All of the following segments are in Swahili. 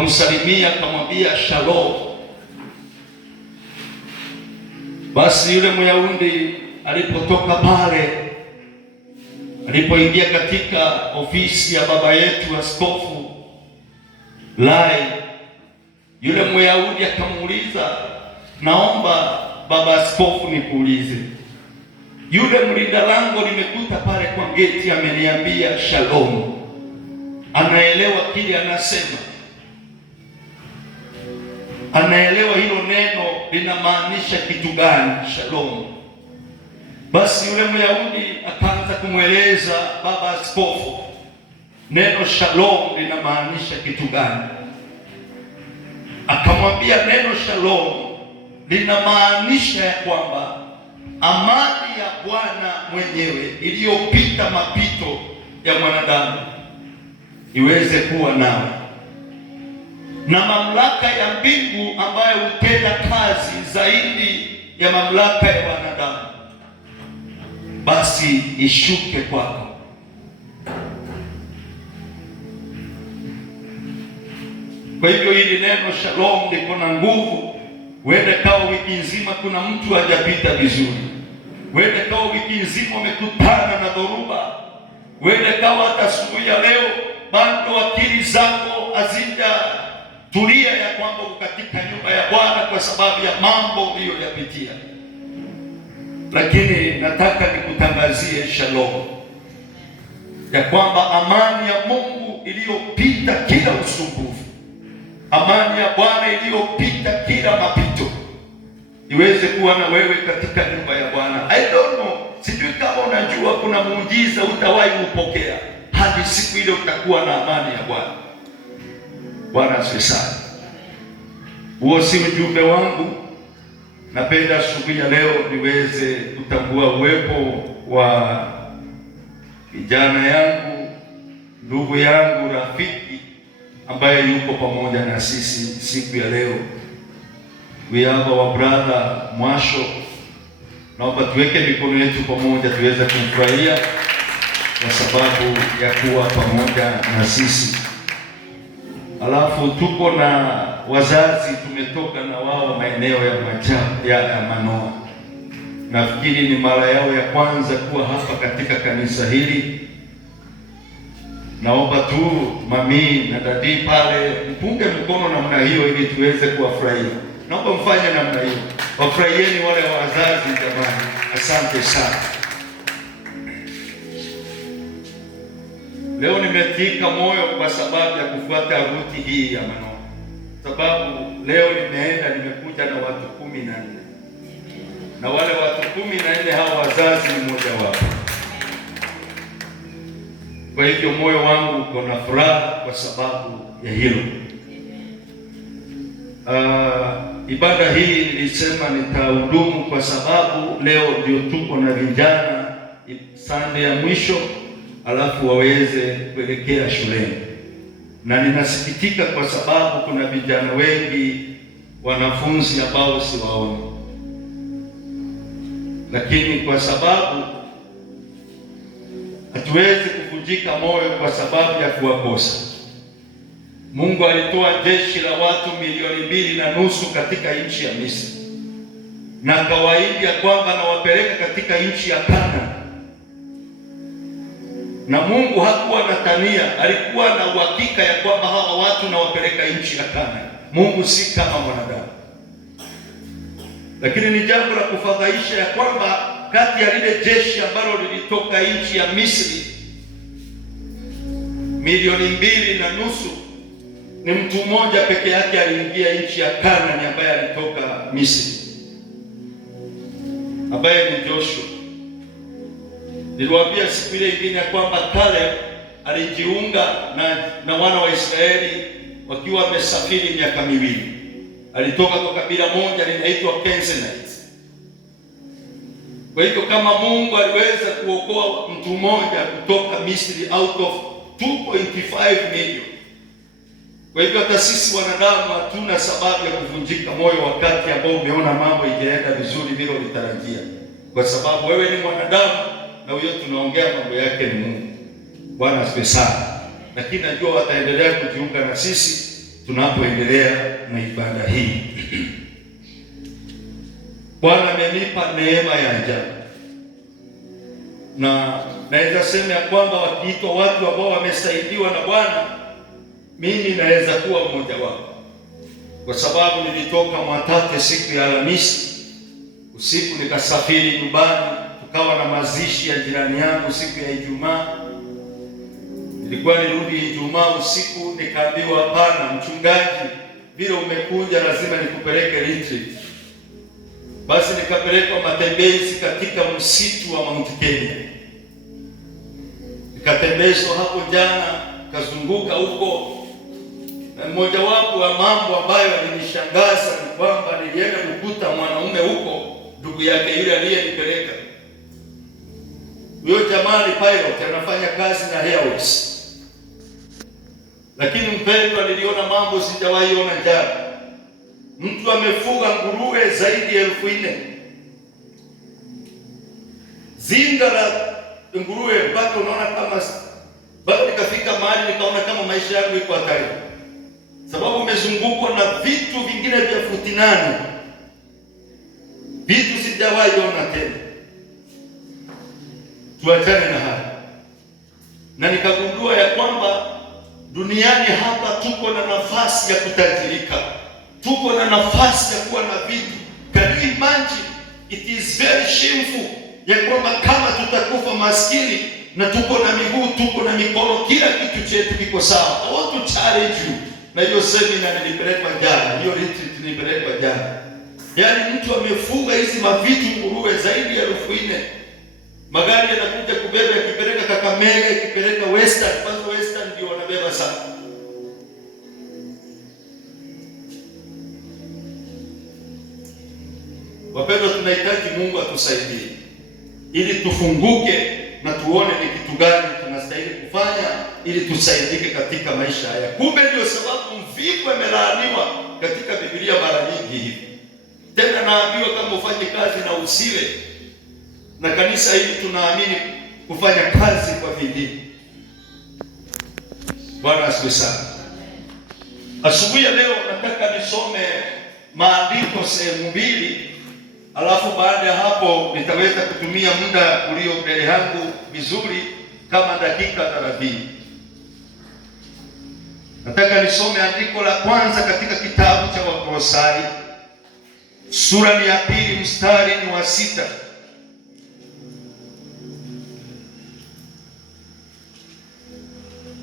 akamsalimia, akamwambia shalom. Basi yule Myahudi alipotoka pale, alipoingia katika ofisi ya baba yetu Askofu Lai, yule Myahudi akamuuliza, naomba baba askofu nikuulize, yule mlinda lango nimekuta pale kwa geti ameniambia shalom, anaelewa kile anasema? Anaelewa hilo neno linamaanisha kitu gani, shalom? Basi yule Myahudi akaanza kumweleza baba askofu neno shalom linamaanisha kitu gani. Akamwambia neno shalom linamaanisha ya kwamba amani ya Bwana mwenyewe iliyopita mapito ya mwanadamu iweze kuwa nawe, na mamlaka ya mbingu ambayo hutenda kazi zaidi ya mamlaka ya wanadamu basi ishuke kwako. Kwa hivyo hili neno shalom liko na nguvu. Wende kawa wiki nzima kuna mtu hajapita vizuri, wende kawa wiki nzima umekutana na dhoruba, wende kawa hata asubuhi ya leo bado akili zako hazijatulia ya kwamba uko katika nyumba ya Bwana kwa sababu ya mambo uliyoyapitia, lakini nataka nikutangazie shalom ya kwamba amani ya Mungu iliyopita kila usumbufu, amani ya Bwana iliyopita kila mapito iweze kuwa na wewe katika nyumba ya Bwana. I don't know, sijui kama unajua kuna muujiza utawahi kupokea hadi siku ile utakuwa na amani ya Bwana. Bwana asifiwe sana. Huo si ujumbe wangu. Napenda asubuhi ya leo niweze kutambua uwepo wa kijana yangu, ndugu yangu, rafiki ambaye yuko pamoja na sisi siku ya leo. We have our brother Mwasho. Naomba tuweke mikono yetu pamoja tuweze kumfurahia kwa sababu ya kuwa pamoja na sisi. Alafu tuko na wazazi tumetoka na wao maeneo ya Manoa. Nafikiri ni mara yao ya kwanza kuwa hapa katika kanisa hili. Naomba tu mami na dadi pale mpunge mkono namna hiyo ili tuweze kuwafurahia. Naomba mfanye namna hiyo. Wafurahieni wale wazazi jamani. Asante sana. Leo nimetika moyo kwa sababu ya kufuata ruti hii ya Manoa. Sababu leo nimekuja na watu 14. Na wale watu 14 hao wazazi ni mmoja wapo. Kwa hivyo moyo wangu uko na furaha kwa sababu ya hilo. Ibada hii nilisema nitahudumu kwa sababu leo ndio tuko na vijana Sunday ya mwisho, alafu waweze kuelekea shuleni. Na ninasikitika kwa sababu kuna vijana wengi wanafunzi ambao siwaoni, lakini kwa sababu hatuwezi kuvunjika moyo kwa sababu ya kuwakosa. Mungu alitoa jeshi la watu 2.5 katika nchi ya Misri, na akawaahidi ya kwamba anawapeleka katika nchi ya Kanaani. Na Mungu hakuwa na tania, alikuwa na uhakika ya kwamba hawa watu nawapeleka nchi ya Kanaani. Mungu si kama mwanadamu. Lakini ni jambo la kufadhaisha ya kwamba kati ya lile jeshi ambalo lilitoka nchi ya Misri 2.5 ni mtu mmoja peke yake aliingia nchi ya Kanaani ambaye alitoka Misri, ambaye ni Joshua. Niliwaambia siku ile nyingine kwamba Caleb alijiunga na wana wa Israeli wakiwa wamesafiri miaka 2. Alitoka kwa kabila moja linaitwa Kenizzite. Kwa hivyo kama Mungu aliweza kuokoa mtu mmoja kutoka Misri out of 2.5 million, kwa hivyo hata sisi wanadamu hatuna sababu ya kuvunjika moyo wakati ambao umeona mambo ikienda vizuri vile ulitarajia, kwa sababu wewe ni mwanadamu na huyo tunaongea mambo yake ni Mungu. Bwana asifiwe sana. Lakini najua wataendelea kujiunga na sisi tunapoendelea na ibada hii. Bwana amenipa neema ya ajabu, na naweza sema ya kwamba wakiitwa watu ambao wamesaidiwa na Bwana, mimi naweza kuwa mmoja wao, kwa sababu nilitoka Mwatate siku ya Alhamisi usiku, nikasafiri nyumbani, tukawa na mazishi ya jirani yangu siku ya Ijumaa. Nilikuwa nirudi Ijumaa usiku, nikaambiwa hapana mchungaji, vile umekuja lazima nikupeleke retreat. Basi nikapelekwa matembezi katika msitu wa Mount Kenya. Nikatembezwa hapo jana, kazunguka huko, na mmoja wapo wa mambo ambayo yalinishangaza ni kwamba nilienda kukuta mwanaume huko, ndugu yake yule aliyenipeleka. Huyo jamaa ni pilot, anafanya kazi na Airways. Lakini mpendwa, niliona mambo sijawahi ona jana. Mtu amefuga nguruwe zaidi ya 4,000. Zinga la nguruwe mpaka unaona kama bado. Nikafika mahali nikaona kama maisha yangu iko hatari, sababu umezungukwa na vitu vingine vya 8 vitu sijawahi ona tena. Tuachane na haya, na nikagundua ya kwamba duniani hapa tuko na nafasi ya kutajirika, tuko na nafasi ya kuwa na vitu. Can you imagine? It is very shameful ya kwamba kama tutakufa maskini na tuko na miguu, tuko na mikono, kila kitu chetu kiko sawa. I want to challenge you. Na hiyo seminar nilipelekwa jana, hiyo retreat nilipelekwa jana. Yaani mtu amefuga hizi mavitu nguruwe zaidi ya 4,000. Magari yanakuja kubeba, yakipeleka Kakamega, yakipeleka Western. Kwanza Western ndio wanabeba sana. Wapendwa, tunahitaji Mungu atusaidie ili tufunguke na tuone ni kitu gani tunastahili kufanya ili tusaidike katika maisha haya. Kumbe ndio sababu mvivu amelaaniwa katika Biblia mara nyingi hivi. Tena naambiwa kama ufanye kazi na usile. Na kanisa hili tunaamini kufanya kazi kwa bidii. Bwana asifiwe sana. Asubuhi ya leo nataka nisome maandiko sehemu 2, alafu baada ya hapo nitaweza kutumia muda ulio mbele yangu vizuri kama dakika 30. Nataka nisome andiko la kwanza katika kitabu cha Wakolosai sura ni ya 2 mstari ni wa 6.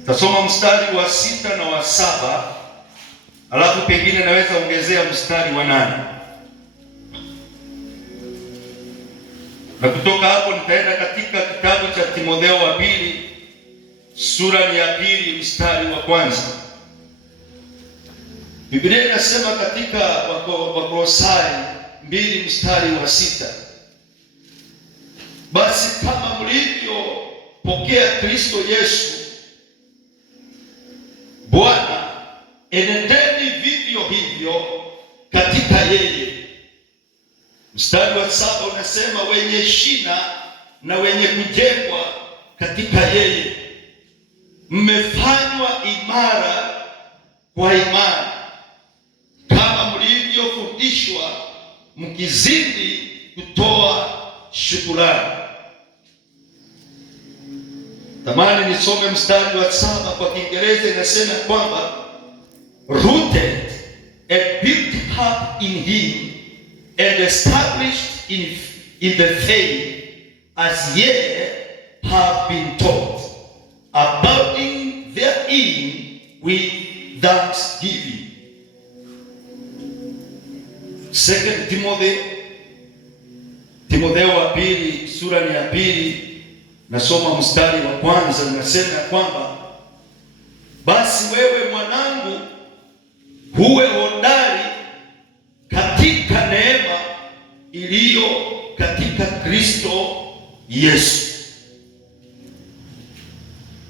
Tasoma mstari wa 6 na wa 7, alafu pengine naweza ongezea mstari wa 8. Na kutoka hapo nitaenda katika kitabu cha Timotheo wa pili sura ni ya 2 mstari wa 1. Biblia inasema katika Wakolosai 2 mstari wa 6, basi kama mlivyopokea Kristo Yesu Bwana, enendeni vivyo hivyo katika yeye. Mstari wa 7 unasema wenye shina na wenye kujengwa katika yeye, mmefanywa imara kwa imani, kama mlivyofundishwa, mkizidi kutoa shukrani. Tamani nisome mstari wa 7 kwa Kiingereza. Inasema kwamba rooted and built up in him and established in the faith as ye have been taught, abounding therein with thanksgiving. 2 Timotheo wa pili sura ni ya 2, nasoma mstari wa 1. Unasema kwamba basi wewe mwanangu, huwe hodari katika neema iliyo katika Kristo Yesu.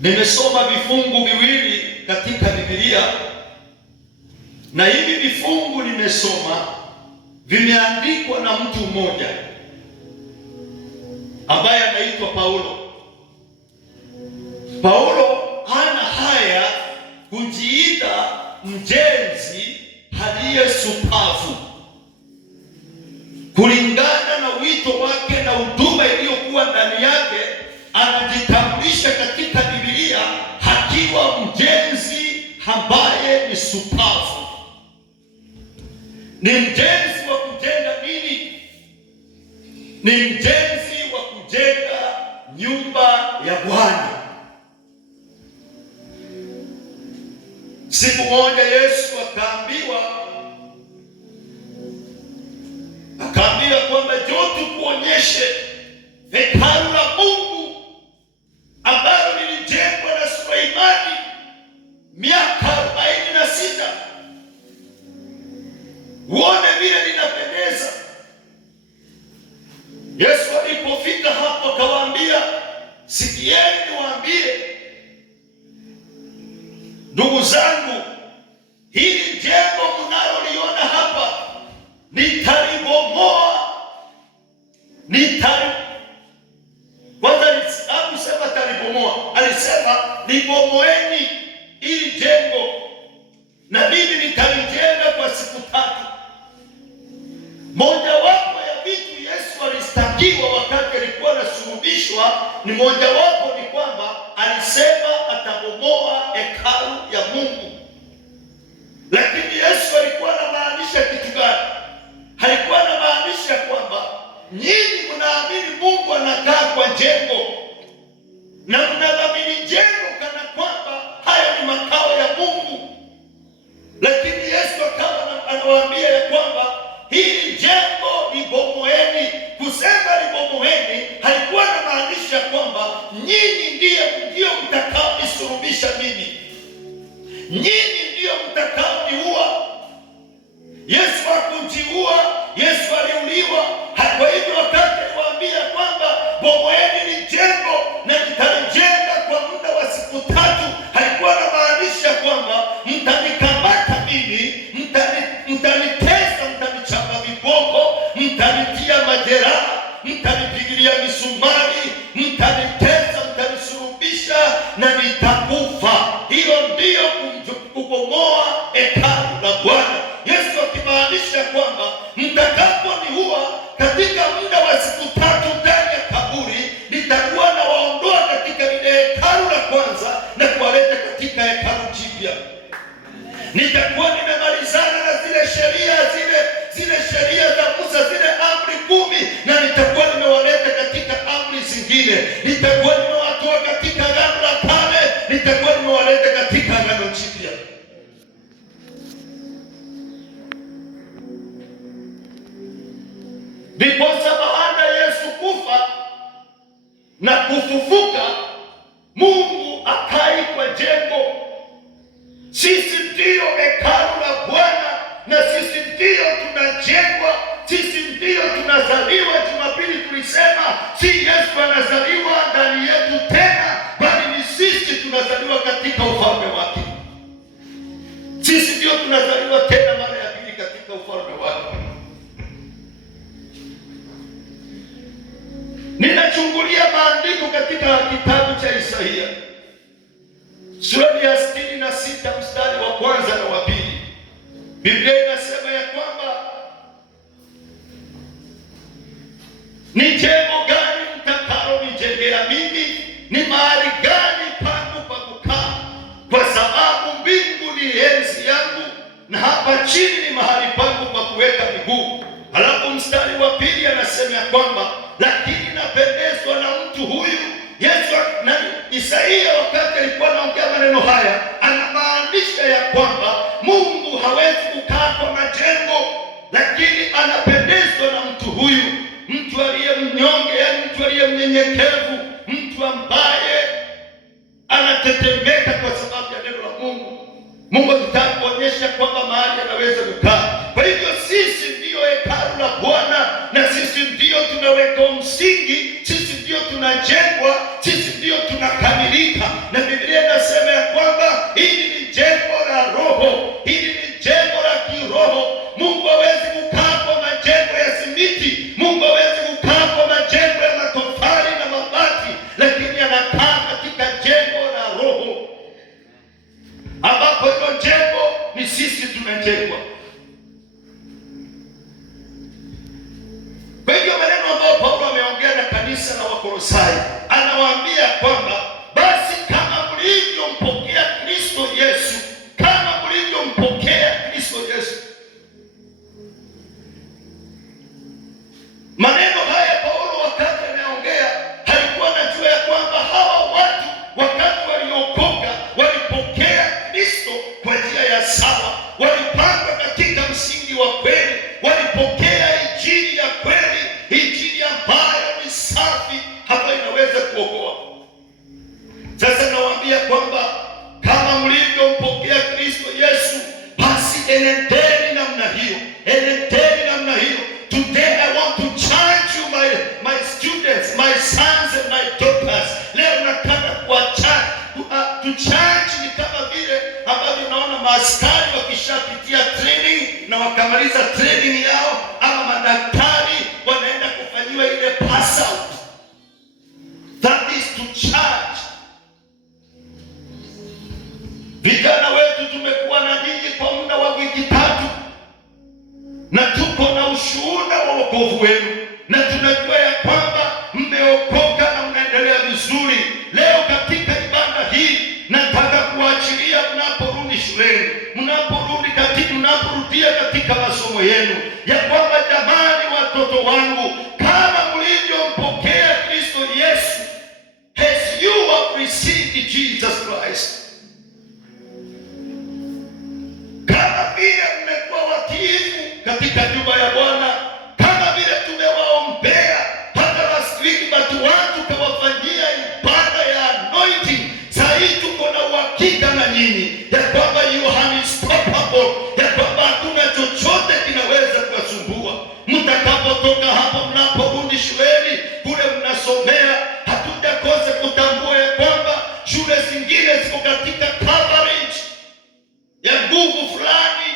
Nimesoma vifungu viwili katika Biblia, na hivi vifungu nimesoma vimeandikwa na mtu mmoja ambaye anaitwa Paulo. Paulo hana haya kujiita mjenzi aliye supavu kulingana na wito wake na huduma iliyokuwa ndani yake. Anajitambulisha katika Biblia akiwa mjenzi ambaye ni supavu. Ni mjenzi wa kujenga nini? Ni mjenzi wa kujenga nyumba ya Bwana. Siku moja Yesu akaambiwa kwamba njoo tukuonyeshe hekalu la Mungu ambalo lilijengwa na Suleimani miaka 46. Uone vile linapendeza. Yesu alipofika hapo akawaambia, sikieni niwaambie ndugu zangu, hili jengo mnaloliona hapa nitalibomoa. Kwanza hakusema talibomoa, alisema libomoeni ili jengo na mimi nitalijenga kwa siku 3. Mojawapo ya vitu Yesu alistakiwa wakati alikuwa anasulubishwa, ni mojawapo ni kwamba alisema atabomoa hekalu ya Mungu. Lakini Yesu alikuwa anamaanisha kitu gani? Alikuwa anamaanisha kwamba nyinyi mnaamini Mungu anakaa kwa jengo na mnadhamini jengo kana kwamba hayo ni makao ya Mungu. Lakini Yesu akawa anawaambia ya kwamba hili jengo libomoeni. Kusema libomoeni halikuwa anamaanisha kwamba nyinyi ndio mtakaonisulubisha mimi, nyinyi ndio mtakaoniua. Yesu hakujiua, Yesu aliuliwa. Kwa hivyo wakati aliwaambia kwamba bomoeni ni jengo na nitalijenga kwa muda wa siku 3, halikuwa anamaanisha kwamba mtanikamata mimi, mtanitesa, mtanichapa viboko, mtanitia majeraha, mtanipigilia misumari, mtanitesa, mtanisulubisha na nitakufa. Hilo ndio kubomoa hekalu la Bwana. Yesu akimaanisha kwamba mtakaponiua katika muda wa siku 3 ndani ya kaburi, nitakuwa nawaondoa katika lile hekalu la kwanza na kuwaleta katika hekalu jipya. Nitakuwa nimemalizana na zile sheria za Musa, zile amri 10, na nitakuwa nimewaleta katika amri zingine. Nitakuwa nimewatoa katika agano la kale, nitakuwa nimewaleta katika agano jipya. Ndiposa baada ya Yesu kufa na kufufuka, Mungu akai kwa jengo. Sisi ndiyo hekalu la Bwana na sisi ndiyo tunajengwa, sisi ndiyo tunazaliwa. Jumapili tulisema si Yesu anazaliwa ndani yetu tena, bali ni sisi tunazaliwa katika ufalme wake. Sisi ndiyo tunazaliwa tena mara ya pili katika ufalme wake. Ninachungulia maandiko katika kitabu cha Isaia sura ya 66 mstari wa 1 na wa 2. Biblia inasema ya kwamba ni jengo gani mtakalonijengea mimi? Ni mahali gani pangu pa kukaa? Kwa sababu mbingu ni enzi yangu na hapa chini ni mahali pangu pa kuweka miguu. Halafu mstari wa 2 anasema ya kwamba lakini napendezwa na mtu huyu. Yesu na Isaia wakati alikuwa anaongea maneno haya, anamaanisha ya kwamba Mungu hawezi kukaa kwa majengo, lakini anapendezwa na mtu huyu, mtu aliye mnyonge, yaani mtu aliye mnyenyekevu, mtu ambaye anatetemeka kwa sababu ya neno la Mungu. Mungu anataka kuonyesha kwamba mahali anaweza kukaa. Kwa hivyo sisi ndiyo hekalu la Bwana na sisi ndiyo tunaweka msingi, sisi ndiyo tunajengwa, sisi ndiyo tunakamilika. Na Biblia inasema ya kwamba hili ni jengo la roho, hili ni jengo la kiroho. Mungu hawezi kukaa kwa majengo ya simiti, Mungu hawezi kukaa kwa majengo ya matofali na mabati, lakini anakaa katika jengo la roho, ambapo hilo jengo ni sisi tunajengwa. msingi wa kweli, walipokea injili ya kweli, injili ambayo ni safi, hapa inaweza kuokoa. Sasa nawaambia kwamba kama mlivyompokea Kristo Yesu, basi enendeni namna hiyo, enendeni namna hiyo. Today I want to charge you my students, my sons and my daughters. Leo nataka kucharge ni kama vile ambavyo naona maaskari wakishapitia training na wakamaliza training yao, ama madaktari wanaenda kufanyiwa ile pass out. That is to charge. Vijana wetu tumekuwa na nyinyi kwa muda wa wiki 3 na tuko na ushuhuda wa wokovu wenu, na tunajua ya kwamba mmeokoka na mnaendelea vizuri. Leo katika ibada hii nataka kuachilia, mnaporudi shuleni, mnaporudia katika masomo yenu, ya kwamba jamani, watoto wangu, kama mlivyompokea Kristo Yesu, as you have received Jesus Christ, kama vile mmekuwa watiifu katika nyumba ya Bwana, kama vile tumewaombea hata last week, watu kawafanyia ibada ya anointing. Sasa hii tuko na uhakika na nyinyi ya kwamba you are unstoppable, ya kwamba hakuna chochote kinaweza kuwasumbua. Mtakapotoka hapa, mnaporudi shuleni kule mnasomea, hatujakosa kutambua ya kwamba shule zingine ziko katika coverage ya nguvu fulani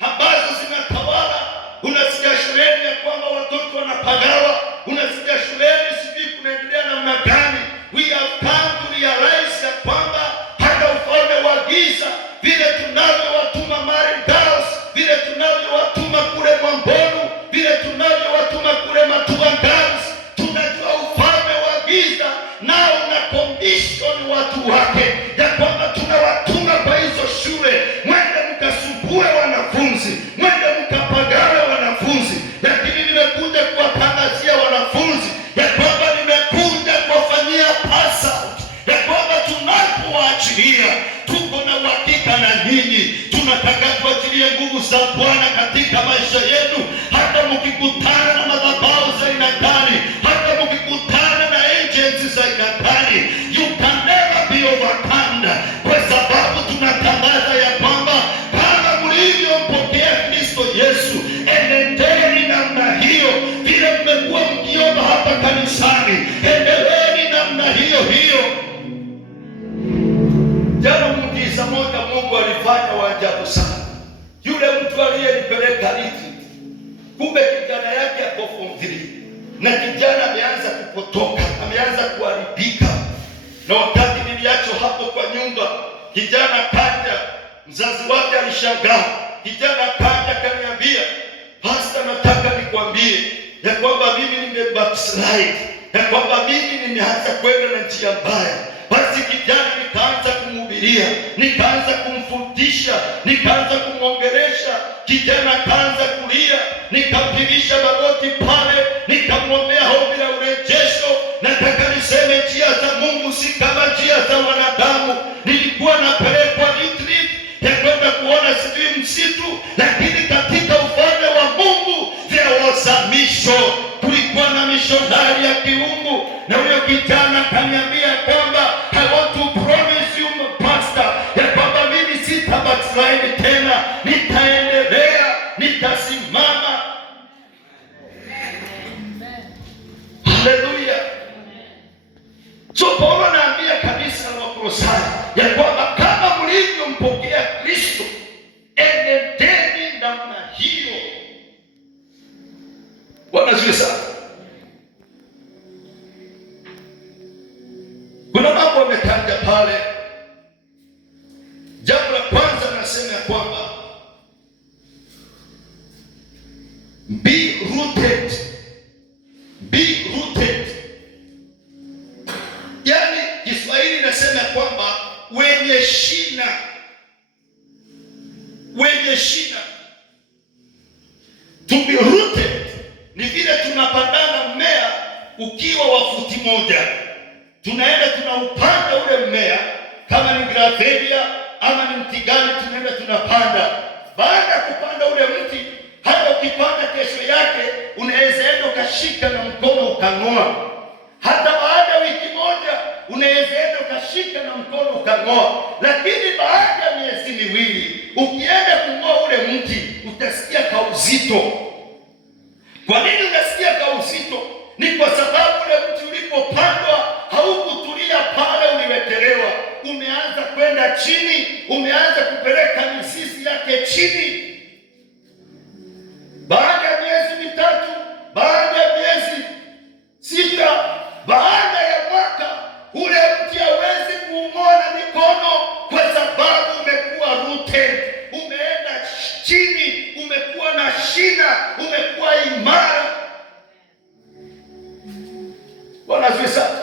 ambazo zinatawala. Unasikia shuleni ya kwamba watoto wanapagawa, unasikia shuleni sijui kunaendelea namna gani. We have come to realize ya kwamba hata ufalme wa giza, vile tunavyowatuma marine girls, vile tunavyowatuma kule Mwambonu, vile tunavyowatuma kule Matua girls, tunajua ufalme wa giza nao una condition watu wake, ya kwamba tunawatuma kwa hizo shule, mwende mkasumbue wanafunzi, mwende mkapagawe wanafunzi. Lakini nimekuja kuwatangazia wanafunzi ya kwamba nimekuja kuwafanyia pass out, ya kwamba tunapowaachilia tuko na uhakika na nyinyi. Tunataka tuachilie nguvu za Bwana katika maisha yenu. Hata mkikutana na madhabahu za aina gani, hata mkikutana na agents za aina gani, you can never be overcome, kwa sababu tunatangaza ya kwamba kama mlivyompokea Kristo Yesu, enendeni namna hiyo. Vile mmekuwa mkiomba hapa kanisani, endeleeni namna hiyo hiyo. Jana muujiza moja Mungu alifanya wa ajabu sana. Yule mtu aliyenipeleka Liti, kumbe kijana yake ako form 3 na kijana ameanza kupotoka, ameanza kuharibika. Na wakati niliachwa hapo kwa nyumba, kijana kaja, mzazi wake alishangaa. Kijana kaja kaniambia, Pastor, nataka nikwambie ya kwamba mimi nimebackslide, ya kwamba mimi nimeanza kwenda na njia mbaya. Basi kijana nikaanza kumhubiria, nikaanza kumfundisha, nikaanza kumwongelesha. Kijana kaanza kulia, nikampigisha magoti pale, nikamwombea ombi la urejesho. Nataka niseme njia za Mungu si kama njia za wanadamu. Nilikuwa napelekwa retreat ya kwenda kuona sijui msitu, lakini katika ufalme wa Mungu there was a mission. Kulikuwa na mishonari ya kiungu, na huyo kijana kaniambia kwamba I want to promise you Pastor, ya kwamba mimi sitabackslide tena, nitaendelea, nitasimama. Haleluya. So Paulo anaambia kanisa la Wakolosai ya kwamba kama mlivyompokea Kristo, enendeni namna hiyo. Bwana asifiwe sana. Kuna mambo ametaja pale. Jambo la kwanza nasema ya kwamba be rooted. Be rooted. Yaani Kiswahili nasema kwamba wenye shina. Wenye shina. To be rooted ni vile tunapandana mmea ukiwa wa futi moja. Tunaenda tunaupanda ule mmea, kama ni gravelia ama ni mti gani, tunaenda tunapanda. Baada ya kupanda ule mti, ukipanda kesho yake unaweza enda ukashika na mkono ukang'oa. Hata baada ya wiki moja unaweza enda ukashika na mkono ukang'oa. Lakini baada ya miezi miwili ukienda kung'oa ule mti utasikia kauzito. Kwa nini unasikia kauzito? Ni kwa sababu ule mti ulipopandwa haukutulia pale uliwekelewa. Umeanza kwenda chini, umeanza kupeleka mizizi yake chini. Baada ya miezi mitatu, baada ya miezi sita, baada ya mwaka, ule mti hawezi kuung'oa na mikono kwa sababu umekuwa rooted, umeenda chini, umekuwa na shina, umekuwa imara. Bwana asifiwe sana.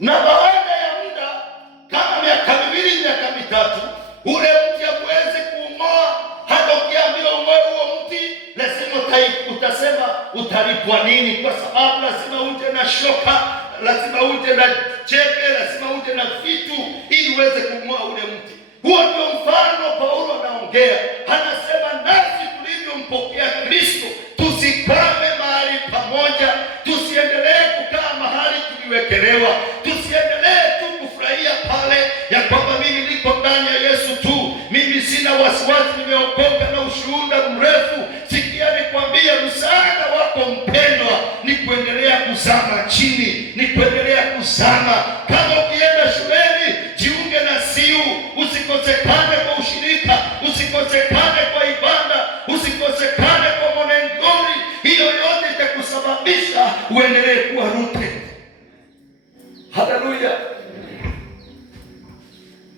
Na baada ya muda kama miaka miwili, miaka mitatu, ule mti hauwezi kuung'oa. Hata ukiambiwa ung'oe huo mti, lazima utasema utalipwa nini, kwa sababu lazima uje na shoka, lazima uje na chembe, lazima uje na vitu ili uweze kung'oa ule mti. Huo ndio mfano Paulo anaongea. Anasema nasi tulivyompokea Kristo tusikwame mahali pamoja, tusiendelee kukaa mahali tuliwekelewa, tusiendelee tu kufurahia pale ya kwamba mimi niko ndani ya Yesu tu, mimi sina wasiwasi, nimeokoka na ushuhuda mrefu. Sikia nikwambie, msaada wako mpendwa ni kuendelea kuzama chini, ni kuendelea kuzama. Kama ukienda shuleni, jiunge na SIU, usikosekane kwa ushirika, usikosekane kwa ibada, usikosekane kwa morning glory. Hiyo yote itakusababisha uendelee kuwa rooted. Haleluya.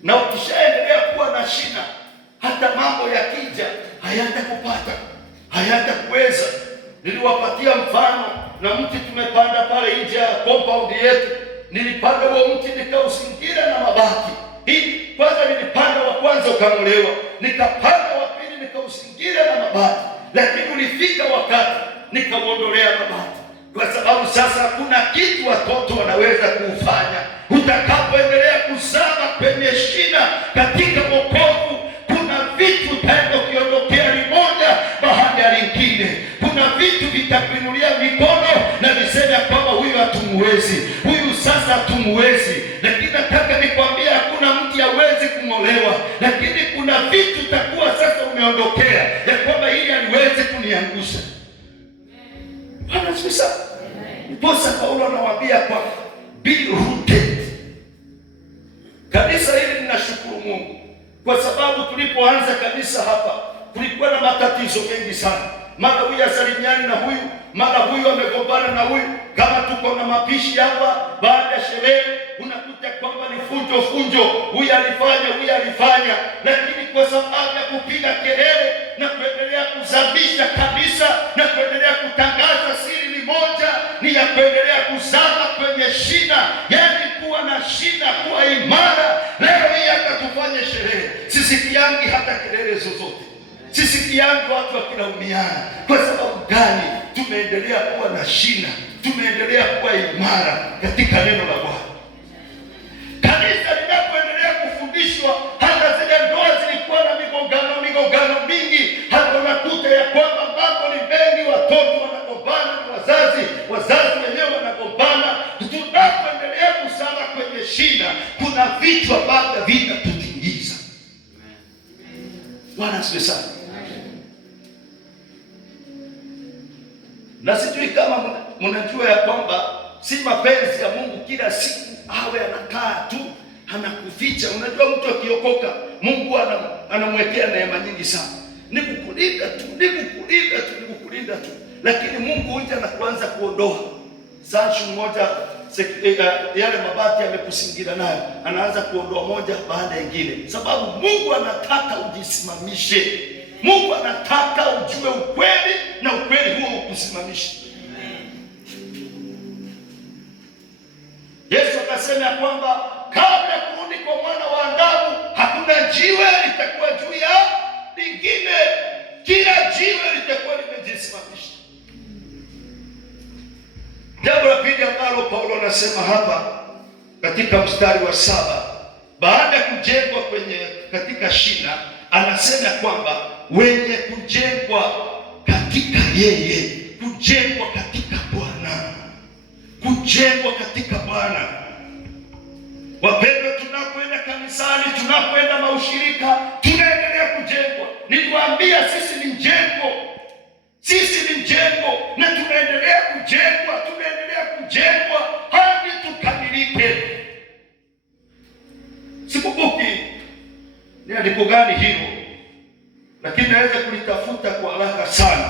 Na ukishaendelea kuwa na shina, hata mambo yakija hayatakupata, hayatakuweza. Niliwapatia mfano na mti tumepanda pale nje ya compound yetu. Nilipanda huo mti nikauzingira na mabati. Hii kwanza nilipanda wa kwanza ukang'olewa, nikapanda wa pili nikauzingira na mabati. Lakini ulifika wakati nikauondolea mabati, kwa sababu sasa hakuna kitu watoto wanaweza kufanya. Utakapoendelea kuzama kwenye shina katika wokovu, kuna vitu utaenda ukiondokea limoja baada ya lingine. Kuna vitu vitakuinulia mikono na visema kwamba huyu hatumuwezi, huyu sasa hatumuwezi. Lakini nataka nikwambia hakuna mtu hawezi kung'olewa, lakini kuna vitu utakuwa sasa umeondokea ya kwamba hili haliwezi kuniangusha. Bwana asifiwe sana. Ndiposa Paulo anawaambia kwamba be rooted. Kanisa hili ninashukuru Mungu kwa sababu tulipoanza kanisa hapa kulikuwa na matatizo mengi sana. Mara huyu asalimiani na huyu, mara huyu amegombana na huyu. Kama tuko na mapishi hapa, baada ya sherehe unakuta kwamba ni funjo, huyu alifanya. Lakini kwa sababu ya kupiga kelele na kuendelea kuzamisha kanisa na kuendelea kutangaza siri moja, ni ya kuendelea kuzama kwenye shina, yaani kuwa na shina, kuwa imara. Leo hii akatufanye sherehe, sisikiangi hata kelele zozote, sisikiangi watu wakilaumiana. Kwa sababu gani? Tumeendelea kuwa na shina, tumeendelea kuwa imara katika neno la Bwana. Kanisa linapoendelea kufundishwa, hata zile ndoa zilikuwa na migongano mingi, hata unakuta ya kwamba mambo ni mengi, watoto wanagombana na wazazi wenyewe wanagombana. Tunapoendelea kuzama kwenye shina, kuna vitu ambavyo vitatutingiza. Bwana asifiwe sana. Na sijui kama mnajua ya kwamba si mapenzi ya Mungu kila siku awe anakaa tu anakuficha. Unajua mtu akiokoka, Mungu anamwekea neema nyingi sana, ni kukulinda tu. Lakini Mungu nje anakuanza kuondoa sanchu moja, yale mabati yamekusingira nayo, anaanza kuondoa moja baada ya nyingine, sababu Mungu anataka ujisimamishe. Mungu anataka ujue ukweli na ukweli huo ukusimamishe. Yesu akasema kwamba kabla ya kurudi kwa mwana wa Adamu hakuna jiwe litakuwa juu ya lingine, kila jiwe litakuwa limejisimamisha. Jambo la pili ambalo Paulo anasema hapa katika mstari wa 7, baada ya kujengwa katika shina, anasema kwamba wenye kujengwa katika yeye, kujengwa katika Bwana, kujengwa katika Bwana. Wapendwa, tunapoenda kanisani, tunapoenda maushirika, tunaendelea kujengwa. Niliwaambia sisi ni mjengo, sisi ni mjengo, na tunaendelea kujengwa hadi tukamilike. Sikumbuki ni andiko gani hilo, lakini naweza kulitafuta kwa haraka sana,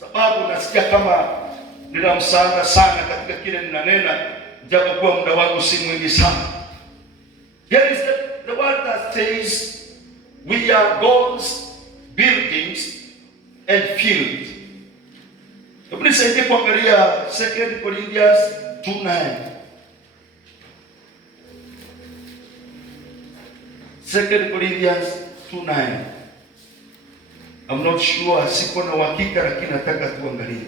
sababu nasikia kama nina msaada sana katika kile ninanena, japokuwa muda wangu si mwingi sana. Here is the word that says we are God's buildings and field. Hebu nisaidie kuangalia 2 Corinthians 2:9. 2 Corinthians 2:9. I'm not sure, siko na uhakika, lakini nataka tuangalie.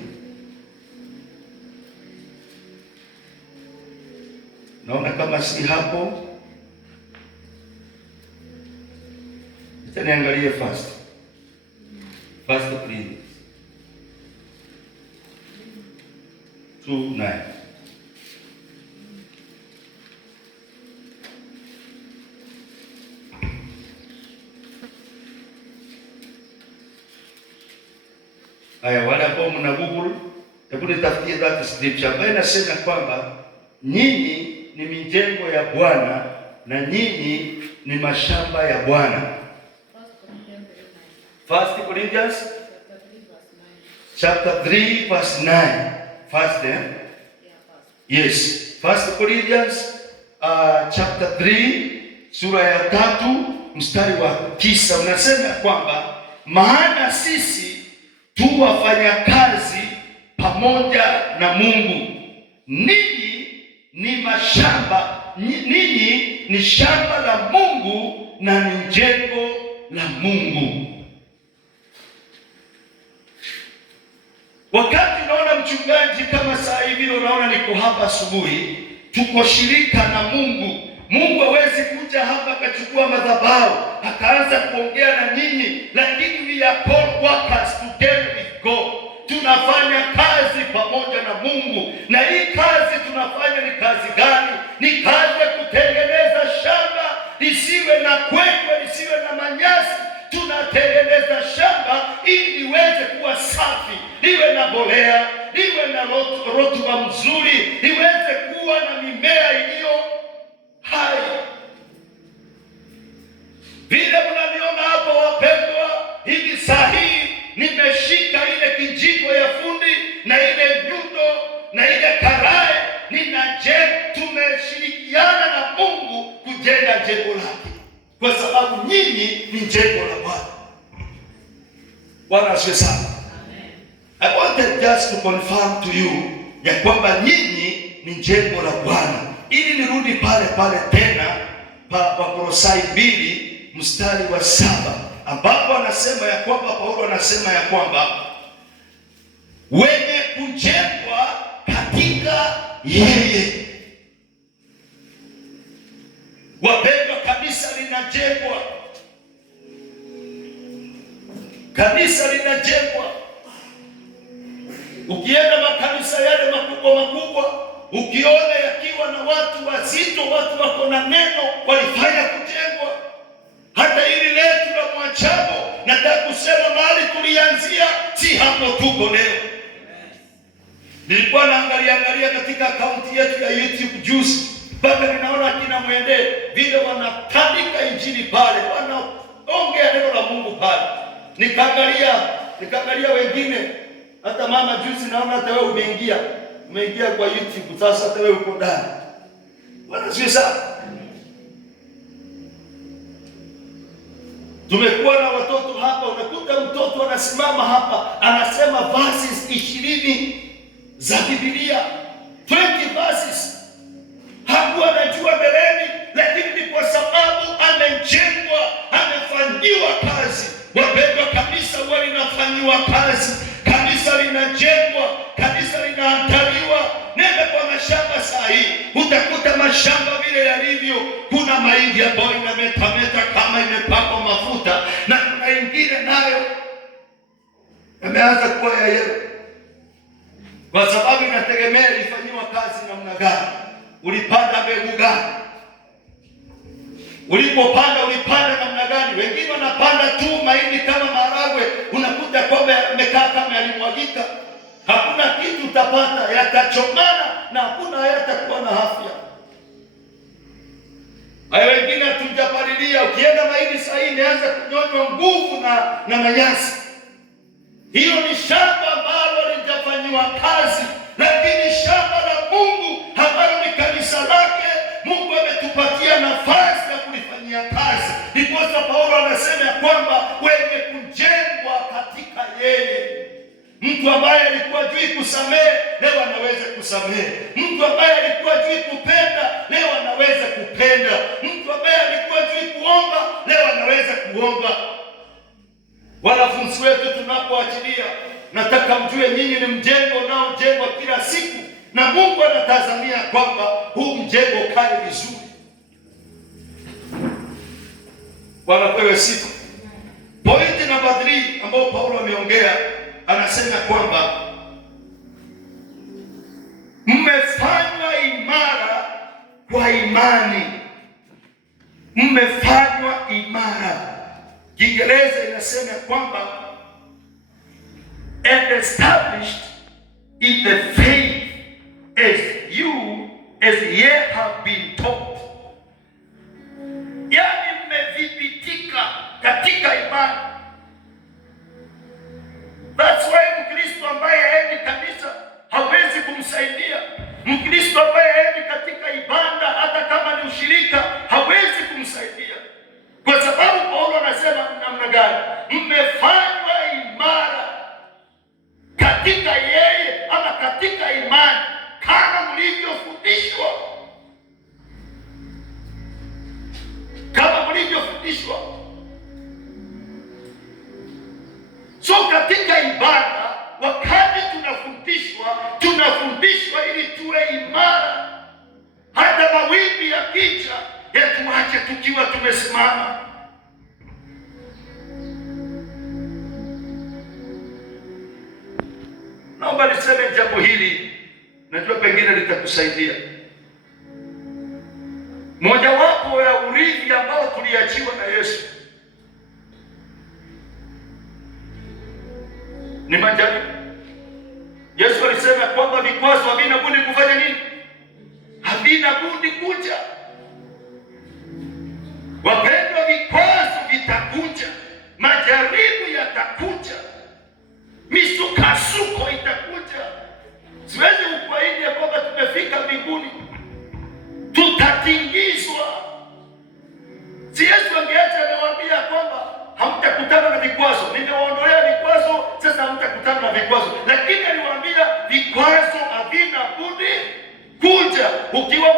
Naona kama si hapo. Niangalie first Corinthians 2:9. Haya, wale ambao mna Google, hebu nitafutie that scripture ambayo inasema kwamba nyinyi ni mijengo ya Bwana na nyinyi ni mashamba ya Bwana. 1 Corinthians chapter 3 verse 9. First, yes. 1 Corinthians chapter 3 sura ya 3 mstari wa 9 unasema kwamba maana sisi tu wafanya kazi pamoja na Mungu, ninyi ni mashamba, ninyi ni shamba la Mungu na ni jengo la Mungu. Wakati unaona mchungaji kama saa hivi, unaona niko hapa asubuhi, tuko shirika na Mungu. Mungu hawezi kuja hapa akachukua madhabahu akaanza kuongea na nyinyi, lakini we are called workers together with God. Tunafanya kazi pamoja na Mungu, na hii kazi tunafanya ni kazi gani? Ni kazi ya kutengeneza shamba lisiwe na kwekwe, lisiwe na manyasi. Tunatengeneza shamba ili liweze kuwa safi, liwe na mbolea, liwe na rutuba mzuri, liweze kuwa na mimea iliyo hai. Vile mnaniona hapo wapendwa, hivi saa hii nimeshika ile kijiko ya fundi na ile nyundo na ile karai, tumeshirikiana na Mungu kujenga jengo lake, kwa sababu nyinyi ni jengo la Bwana. Bwana asifiwe sana. I wanted just to confirm to you ya kwamba nyinyi ni jengo la Bwana, ili nirudi pale tena Wakolosai 2 mstari wa 7 ambapo anasema ya kwamba Paulo anasema ya kwamba wenye kujengwa katika yeye. Wapendwa, kanisa linajengwa, kanisa linajengwa. Ukienda makanisa yale makubwa, ukiona yakiwa na watu wazito, watu wako na neno, walifanya kujengwa. Hata hili letu la Mwachamo, nataka kusema mahali tulianzia, si hapo tuko leo. Nilikuwa naangalia katika akaunti yetu ya YouTube juzi, mpaka ninaona akina Mwende vile wanatandika injili pale, wanaongea neno la Mungu pale. Nikaangalia wengine, hata mama juzi, naona hata wewe umeingia kwa YouTube sasa, hata wewe uko ndani. Bwana sio sana. Tumekuwa na watoto hapa, unakuta mtoto anasimama hapa anasema verses 20 za Biblia, 20 verses. Hakuwa anajua mbeleni, lakini ni kwa sababu amejengwa, amefanyiwa kazi. Wapendwa, kanisa huwa linafanyiwa kazi, kanisa linajengwa, kanisa linaandaliwa. Nenda kwa mashamba saa hii, utakuta mashamba vile yalivyo. Kuna mahindi ambayo inametameta kama imepakwa mafuta, na kuna ingine nayo yameanza kuwa ya yellow, kwa sababu inategemea ilifanyiwa kazi namna gani, ulipanda mbegu gani, ulipopanda ulipanda namna gani. Wengine wanapanda tu mahindi kama maharagwe, unakuta kwamba yamekaa kama yalimwagika, hakuna kitu utapata, yatachomana na hakuna hayatakuwa na afya. Hayo wengine hatujapalilia, ukienda mahindi sasa hivi inaanza kunyonywa nguvu na manyasi. Hiyo ni shamba ambalo halijafanyiwa kazi, lakini shamba la Mungu ambalo ni kanisa lake, Mungu ametupatia nafasi ya kulifanyia kazi. Ndipo Paulo anasema kwamba wenye kujengwa katika yeye. Mtu ambaye alikuwa hajui kusamehe leo anaweza kusamehe. Mtu ambaye alikuwa hajui kupenda leo anaweza kupenda. Mtu ambaye alikuwa hajui kuomba leo anaweza kuomba. Wanafunzi wetu tunapoachilia, nataka mjue nyinyi ni mjengo unaojengwa kila siku, na Mungu anatazamia kwamba huu mjengo ukae vizuri. Bwana pewe sifa. Pointi namba 3 ambayo Paulo ameongea, anasema kwamba mmefanywa imara kwa imani. Mmefanywa imara. Kiingereza inasema kwamba and established in the faith as ye have been taught. Yani mmedhibitika katika imani. That's why Mkristo ambaye haendi kanisa hawezi kumsaidia. Mkristo ambaye haendi katika ibada, hata kama ni ushirika, hawezi kumsaidia. Kwa sababu Paulo anasema namna gani? Mmefanywa imara katika yeye, ama katika imani, kama mlivyofundishwa. Kama mlivyofundishwa. So katika ibada, wakati tunafundishwa ili tuwe imara. Hata mawimbi yakija, yatuache tukiwa tumesimama. Naomba niseme jambo hili, najua pengine litakusaidia. Mojawapo ya urithi ambao tuliachiwa na Yesu ni majaribu. Yesu alisema kwamba vikwazo havina budi kufanya nini? Havina budi kuja. Wapendwa, vikwazo vitakuja, majaribu yatakuja, misukasuko itakuja. Siwezi kukuahidi kwamba tumefika mbinguni, tutatingizwa. Si Yesu angeacha amewaambia kwamba hamtakutana na vikwazo, nimewaondolea vikwazo, sasa hamtakutana na vikwazo. Lakini aliwaambia vikwazo havina budi kuja. Ukiwa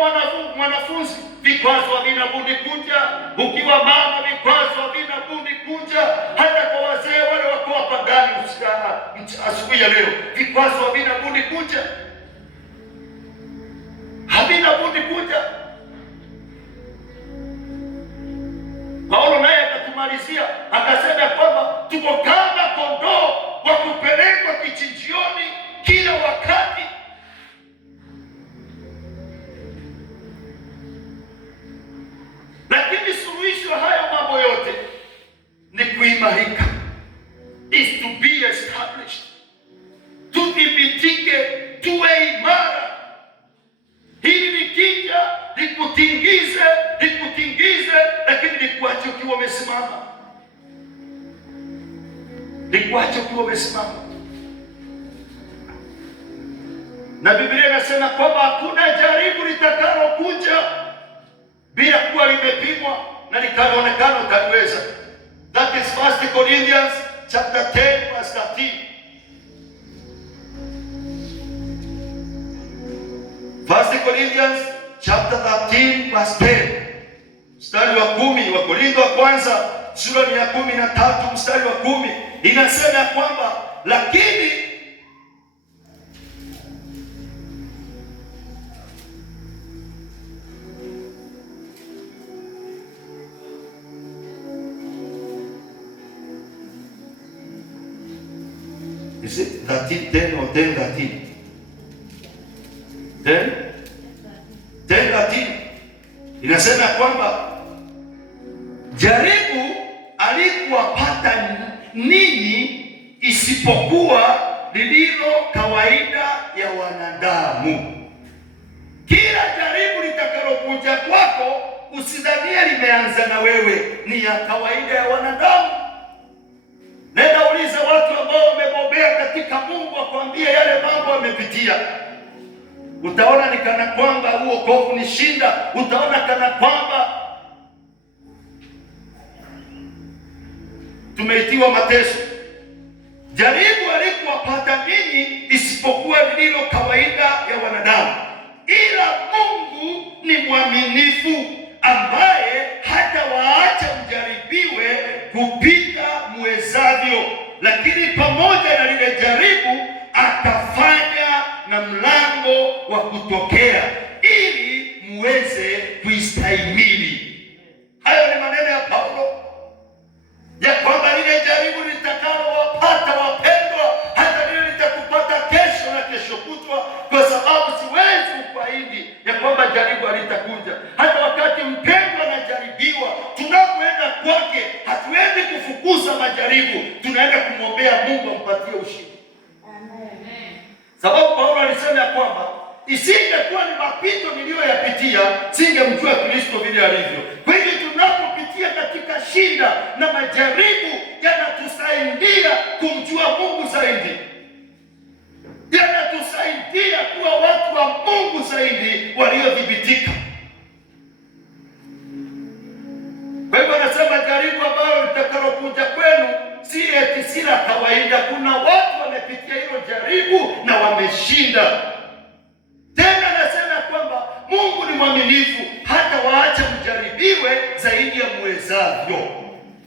mwanafunzi, vikwazo havina budi kuja. Ukiwa mama, vikwazo havina budi kuja. Hata kwa wazee wale wako hapa ndani asubuhi ya leo, vikwazo havina budi kuja. Havina budi kuja. Paulo naye akatumalizia, akasema kwamba tuko kama kondoo wa kupelekwa kichinjioni kila wakati. Lakini suluhisho hayo mambo yote ni kuimarika, is to be established. Tudhibitike, tuwe imara. Hili likija likutingize, lakini likuache ukiwa umesimama. Likuache ukiwa umesimama. Na Biblia inasema kwamba hakuna jaribu litakalo kuja bila kuwa limepimwa na likaonekana utaliweza. That is 1 Corinthians chapter 10 verse 13. 1 Corinthians chapter 13 verse 10. Mstari wa 10 wa Korintho wa kwanza sura ya 13 mstari wa 10 inasema kwamba lakini Is it 13:10 or 10:13? 10:13 inasema kwamba jaribu alikuwapata ninyi isipokuwa lililo kawaida ya wanadamu. Kila jaribu litakalokuja kwako usidhanie limeanza na wewe, ni ya kawaida ya wanadamu. Nenda uliza watu ambao wamebobea katika Mungu wakwambie yale mambo wamepitia. Utaona ni kana kwamba huo wokovu ni shinda. Utaona kana kwamba tumeitiwa mateso. Jaribu alikuwapata ninyi isipokuwa lililo kawaida ya wanadamu, ila Mungu ni mwaminifu, ambaye hata waacha mjaribiwe kupita muwezavyo, lakini pamoja na lile jaribu atafanya na mlango wa kutokea ili muweze kuistahimili. Hayo ni maneno ya Paulo, ya kwamba lile jaribu litakalowapata wapendwa, hata lile litakupata kesho na kesho kutwa, kwa sababu siwezi kuahidi ya kwamba jaribu halitakuja. Hata wakati mpendwa anajaribiwa, tunapoenda kwake hatuendi kufukuza majaribu, tunaenda kumwombea Mungu ampatie ushindi. Amen. Sababu Paulo alisema kwamba isingekuwa ni mapito niliyoyapitia, singemjua Kristo vile alivyo. Kwa hivyo tunapopitia katika shinda na majaribu, yanatusaidia kumjua Mungu zaidi, yanatusaidia kuwa watu wa Mungu zaidi waliodhibitika. Kwa hivyo anasema jaribu ambalo litakalokuja kwenu si eti si la kawaida. Kuna watu wamepitia hilo jaribu na wameshinda. Tena anasema kwamba Mungu ni mwaminifu, hata waacha mjaribiwe zaidi ya muwezavyo.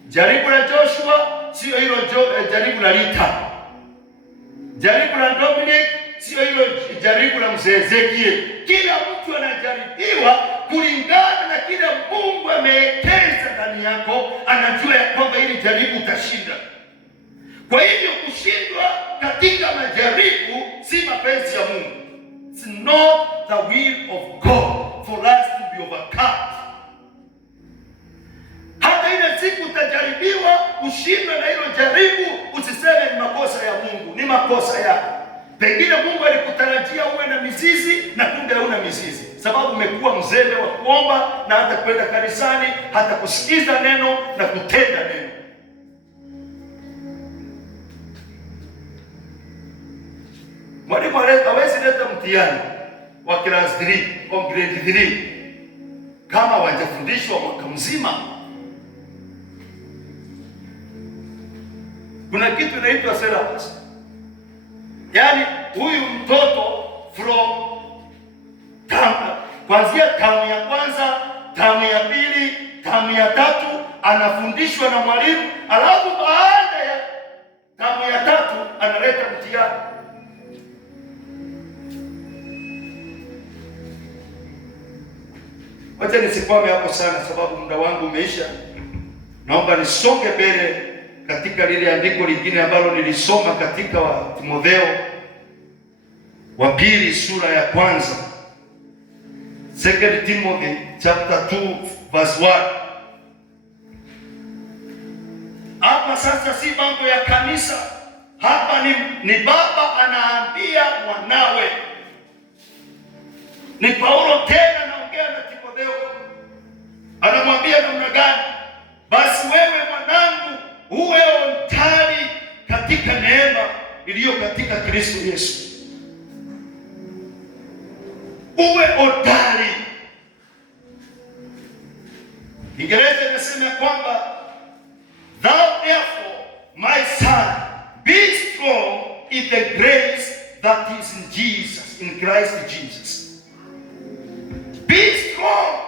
Jaribu la Joshua sio hilo jaribu la Rita. Jaribu la Dominic sio hilo jaribu la mzee Ezekiel. Kila mtu anajaribiwa kulingana na kile Mungu amewekeza ndani yako. Anajua ya kwamba hili jaribu utashinda. Kwa hivyo kushindwa katika majaribu si mapenzi ya Mungu. It's not the will of God for us to be overcome. Hata ile siku utajaribiwa ushindwe na hilo jaribu, usiseme ni makosa ya Mungu, ni makosa yako. Pengine Mungu alikutarajia uwe na mizizi na kumbe hauna mizizi, sababu umekuwa mzembe wa kuomba na hata kwenda kanisani, hata kusikiza neno na kutenda neno. Mwalimu hawezi leta mtihani wa class 3 au grade 3 kama wajafundishwa mwaka mzima. Kuna kitu inaitwa syllabus. Yaani huyu mtoto from kuanzia tamu ya kwanza, tamu ya pili, tamu ya tatu anafundishwa na mwalimu, alafu baada ya tamu ya tatu analeta mtihani. Wacha nisikwame hapo sana sababu muda wangu umeisha. Naomba nisonge mbele katika lile andiko lingine ambalo nilisoma katika wa Timotheo wa pili sura ya kwanza. 2 Timothy chapter 2 verse 1. Hapa sasa si mambo ya kanisa. Hapa ni baba anaambia mwanawe. Ni Paulo tena anaongea na Timotheo. Anamwambia namna gani? Basi wewe mwanangu uwe hodari katika neema iliyo katika Kristo Yesu. Uwe hodari. Ingereza inasema kwamba thou therefore my son be strong in the grace that is in Jesus, in Christ Jesus. Be strong.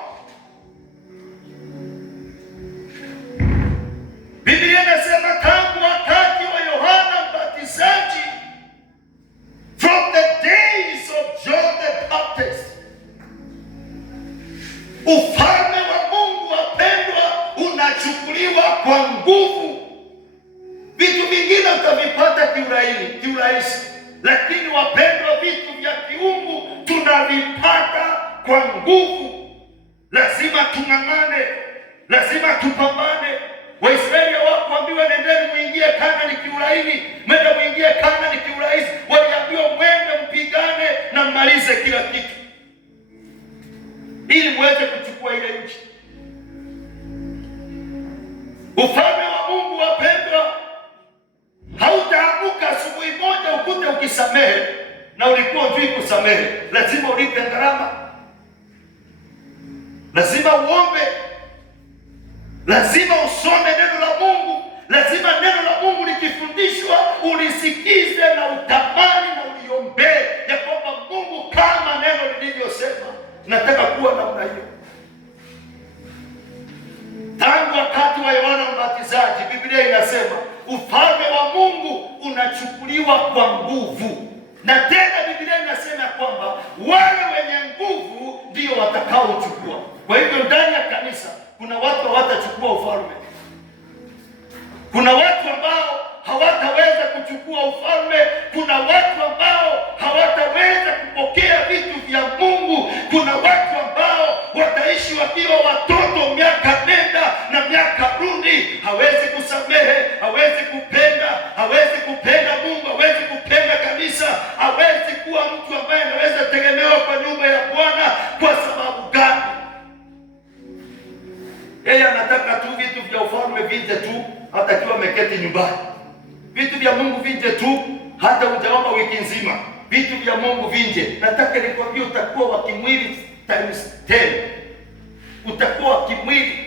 Biblia inasema tangu wakati wa Yohana Mbatizaji, from the days of John the Baptist, ufalme wa Mungu wapendwa unachukuliwa kwa nguvu. Vitu vingine vingine utavipata kiurahisi, lakini wapendwa, vitu vya kiungu tunavipata kwa nguvu. Lazima tung'ang'ane, lazima tupambane. Waisraeli hawakuambiwa nendeni muingie Kanaani kiurahisi, mwende muingie Kanaani kiurahisi. Waliambiwa mwende mpigane na mmalize kila kitu ili muweze kuchukua ile nchi. Ufalme wa Mungu, wapendwa, hautaamuka asubuhi moja ukute ukisamehe na ulikuwa hujui kusamehe. Lazima ulipe gharama, lazima uombe, lazima usome neno la Mungu, lazima neno la Mungu likifundishwa ulisikize na utamani na uliombee ya kwamba Mungu, kama neno lilivyosema, nataka kuwa namna hiyo. Tangu wakati wa Yohana Mbatizaji, Biblia inasema ufalme wa Mungu unachukuliwa kwa nguvu, na tena Biblia inasema kwamba wale wenye nguvu ndio watakaochukua. Kwa hivyo ndani ya kanisa kuna watu hawatachukua ufalme, kuna watu ambao hawataweza kuchukua ufalme, kuna watu ambao hawataweza kupokea vitu vya Mungu, kuna watu ambao wataishi wakiwa watoto miaka nenda na miaka rudi. Hawezi kusamehe, hawezi kupenda Mungu, hawezi kupenda kanisa, hawezi kuwa mtu ambaye anaweza tegemewa kwa nyumba ya Bwana. Kwa sababu gani? Yeye anataka tu vitu vya ufalme vije tu hata akiwa ameketi nyumbani. Vitu vya Mungu vije tu hata hujaomba wiki nzima. Vitu vya Mungu vinje. Nataka nikwambie, utakuwa wa kimwili times 10. Utakuwa wa kimwili,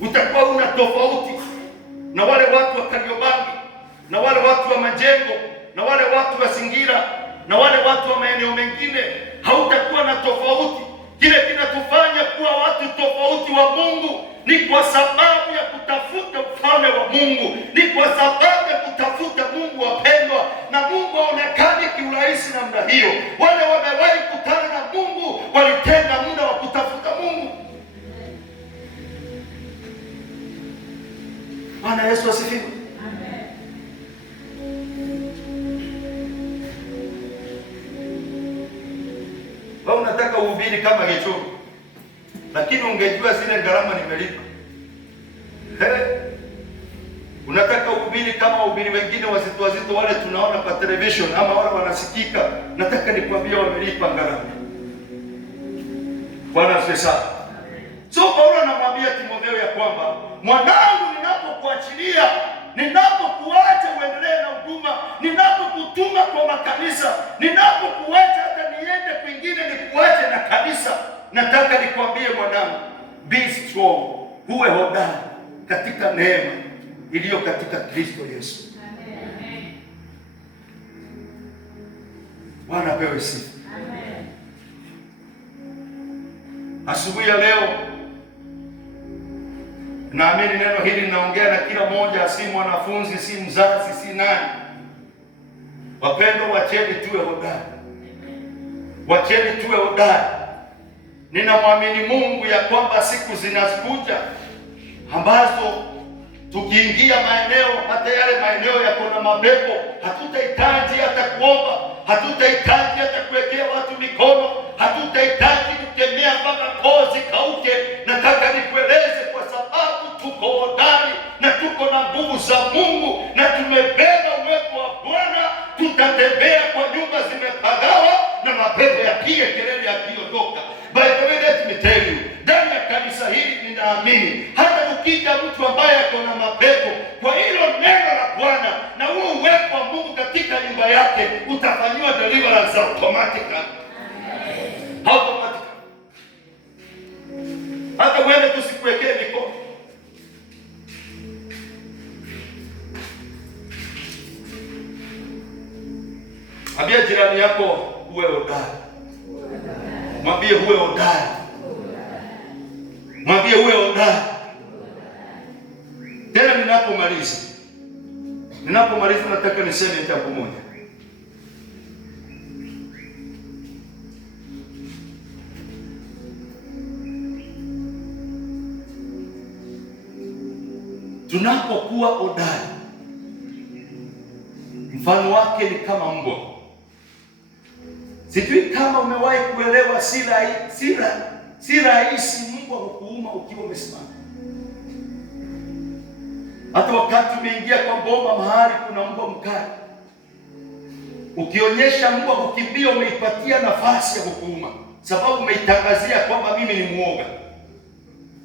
utakuwa una tofauti na wale watu wa Kariobangi, na wale watu wa Majengo, na wale watu wa Singira, na wale watu wa maeneo mengine. Hautakuwa na tofauti. Kile kinatufanya kuwa watu tofauti wa Mungu ni kwa sababu ya kutafuta ufalme wa Mungu, ni kwa sababu ya kutafuta Mungu, wapendwa. Na Mungu haonekani kiurahisi namna hiyo. Wale wamewahi kutana na Mungu walitenga muda wa kutafuta Mungu. Bwana Yesu asifiwe. Amen. Wewe unataka uhubiri kama Gechoro, lakini ungejua zile gharama nimelipa. Unataka uhubiri kama wahubiri wengine wazito wale tunaona kwa television ama wale wanasikika. Nataka nikwambie wamelipa gharama. Bwana asifiwe sana. So Paulo anamwambia Timotheo ya kwamba, mwanangu, ninapokuachilia, ninapokuacha uendelee na huduma, ninapokutuma kwa makanisa, ninapokuacha hata niende kwingine nikuache na kanisa, nataka nikwambie mwanangu, be strong, uwe hodari katika neema iliyo katika Kristo Yesu. Amen. Bwana apewe sifa. Amen. Asubuhi ya leo naamini neno hili linaongea na kila mmoja, si mwanafunzi, si mzazi, si nani. Wapendwa, wacheni tuwe hodari. Wacheni tuwe hodari. Ninamwamini Mungu ya kwamba siku zinakuja ambazo tukiingia maeneo, hata yale maeneo yako na mapepo, hatutahitaji hata kuomba, hatutahitaji hata kuwekea watu mikono, hatutahitaji kutembea mpaka koo zikauke. Nataka nikueleze, kwa sababu tuko hodari na tuko na nguvu za Mungu na tumebeba uwepo wa Bwana, tutatembea kwa nyumba zimepagawa na mapepo yapige kelele yakiondoka. By the way, let me tell you, ndani ya kanisa hili ninaamini hata ukija mtu ambaye ako na mapepo, kwa hilo neno la Bwana na huo uwepo wa Mungu katika nyumba yake, utafanyiwa deliverance automatically. Automatically. Hata wewe tusikuwekee mikono. Ambia jirani yako uwe hodari. Mwambie uwe hodari. Mwambie uwe hodari. Tena ninapomaliza nataka niseme jambo moja. Tunapokuwa hodari, mfano wake ni kama mbwa. Sijui kama umewahi kuelewa, si rahisi mbwa kukuuma ukiwa umesimama. Hata wakati umeingia kwa boma mahali kuna mbwa mkali, ukionyesha mbwa kukimbia, umeipatia nafasi ya kukuuma, sababu umeitangazia kwamba mimi ni muoga.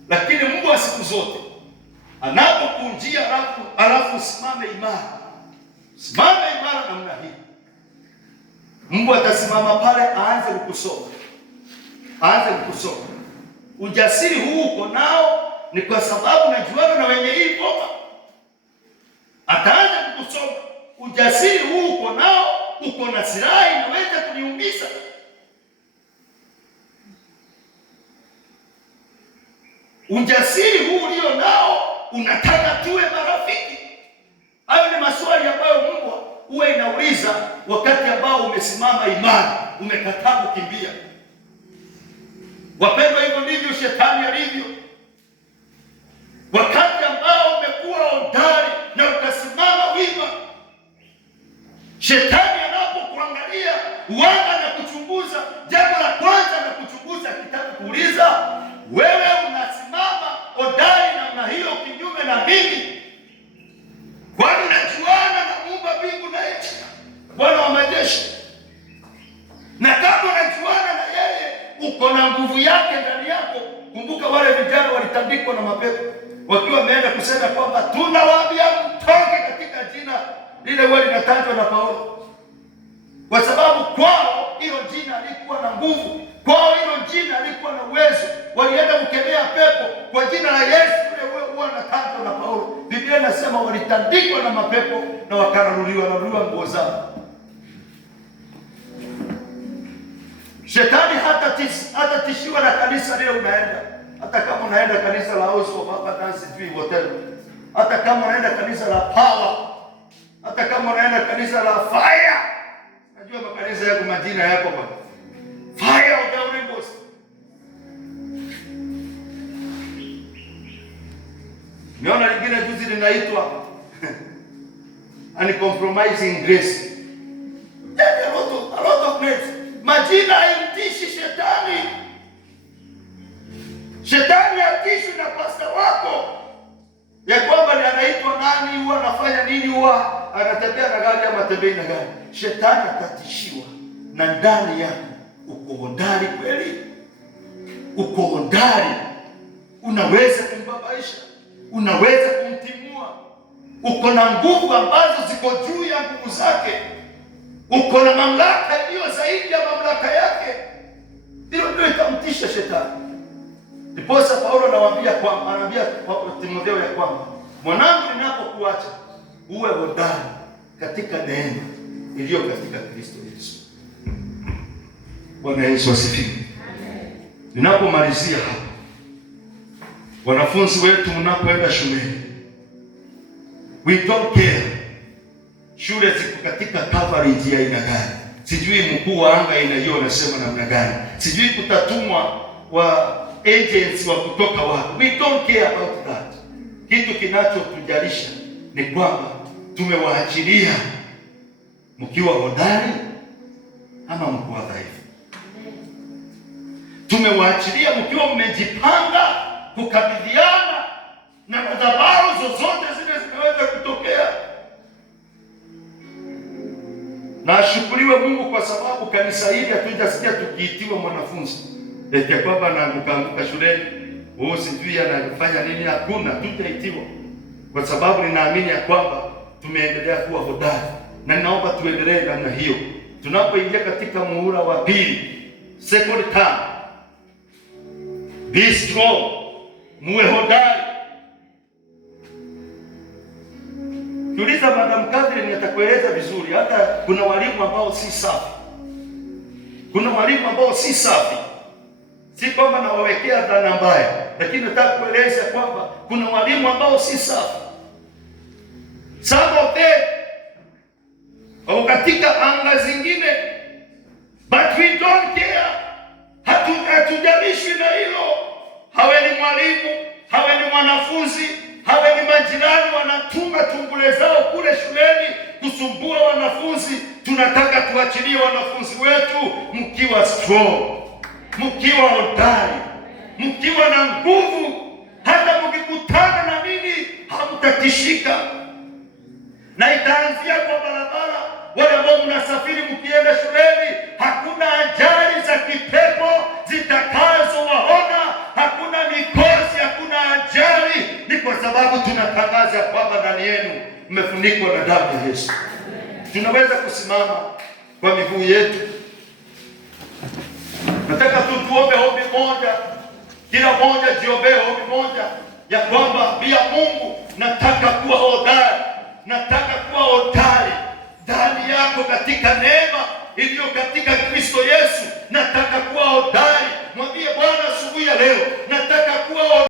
Lakini mbwa siku zote anapokunjia alafu simame imara namna hii, mbwa atasimama pale, aanze kukusoma. Ujasiri huu uko nao ni kwa sababu najuana na wenye hii boma, ataanza kukusoma. Ujasiri huu uko nao, uko na silaha inaweza kuniumiza. Ujasiri huu ulio nao unataka tuwe marafiki. Hayo ni maswali ambayo mbwa huwa inauliza wakati ambao umesimama imara, umekataa kukimbia. Wapendwa, hivyo ndivyo shetani alivyo. Wakati ambao umekuwa hodari na ukasimama wima, shetani anapokuangalia uanga na kuchunguza, jambo la kwanza na kuchunguza kitabu kuuliza, wewe unasimama hodari namna hiyo kinyume na mimi? Kwani unajuana na Muumba mbingu na nchi, Bwana wa majeshi? Na kama unajuana na yeye, uko na nguvu yake ndani yako. Kumbuka wale vijana walitandikwa na mapepo wakiwa wameenda kusema kwamba tunawaambia mtoke katika jina lile huwa linatajwa na Paulo, kwa sababu kwao hilo jina lilikuwa na nguvu, kwao hilo jina lilikuwa na uwezo. Walienda kukemea pepo kwa jina la Yesu ule huwa linatajwa na Paulo. Biblia inasema walitandikwa na mapepo na wakararuliwa nguo zao. Shetani hata tishiwa na kanisa leo unaenda. Hata kama unaenda kanisa la House of Abundance Hotel, hata kama unaenda kanisa la Power, hata kama unaenda kanisa la Fire. Najua makanisa yako majina yako bwana. Fire of the Holy Ghost. Niona lingine juzi linaitwa Uncompromising Grace. A lot of grace. Majina haimtishi shetani. Shetani hatishwi na pasta wako ya kwamba ni anaitwa nani, huwa anafanya nini, huwa anatembea na gari ama tembei na gari. Shetani atatishiwa na ndani yako uko hodari kweli, uko hodari, unaweza kumbabaisha, unaweza kumtimua, uko na nguvu ambazo ziko juu ya nguvu zake, uko na mamlaka iliyo zaidi ya mamlaka yake. Hilo ndio itamtisha shetani. Ndiposa Paulo anawaambia Timotheo ya kwamba, mwanangu, ninapokuacha uwe hodari katika neema iliyo katika Kristo Yesu. Bwana Yesu asifiwe. Ninapomalizia hapa, wanafunzi wetu mnapoenda shuleni, we don't care shule ziko katika coverage ya aina gani, sijui mkuu wa anga hiyo anasema namna gani, sijui kutatumwa wa agents wa kutoka wapi. We don't care about that. Kitu kinachotujalisha ni kwamba tumewaachilia mkiwa hodari ama mkiwa dhaifu. Tumewaachilia mkiwa mmejipanga kukabiliana na madhabahu zozote zile zinaweza kutokea. Na ashukuriwe Mungu kwa sababu kanisa hili hatujasikia tukiitiwa mwanafunzi eti kwamba anaanguka shuleni, sijui anafanya nini. Hakuna, tutaitiwa kwa sababu ninaamini ya kwamba tumeendelea kuwa hodari, na ninaomba tuendelee namna hiyo. Tunapoingia katika muhula wa pili, second term, be strong, muwe hodari. Tuliza Madam Catherine atakueleza vizuri. Hata kuna walimu ambao si safi, si kwamba nawawekea dhana mbaya, lakini nataka kueleza kwamba kuna walimu ambao si safi. Some of them au katika anga zingine, but we don't care. Hatujalishwi na hilo. Hawe ni mwalimu, hawe ni mwanafunzi, hawe ni majirani wanatuma tungule zao kule shuleni kusumbua wanafunzi. Tunataka tuachilie wanafunzi wetu mkiwa strong, mkiwa hodari, mkiwa na nguvu. Hata mkikutana na nini hamtatishika. Na itaanzia kwa barabara. Wale ambao mnasafiri mkienda shuleni, hakuna ajali za kipepo zitakazowaona, hakuna mikosi, hakuna ajali. Ni kwa sababu tunatangaza kwamba ndani yenu mmefunikwa na damu ya Yesu. Tunaweza kusimama kwa miguu yetu. Nataka tu tuombe ombi moja, kila mmoja jiombee ombi moja, ya kwamba pia Mungu, nataka kuwa hodari, nataka kuwa hodari ndani yako, katika neema iliyo katika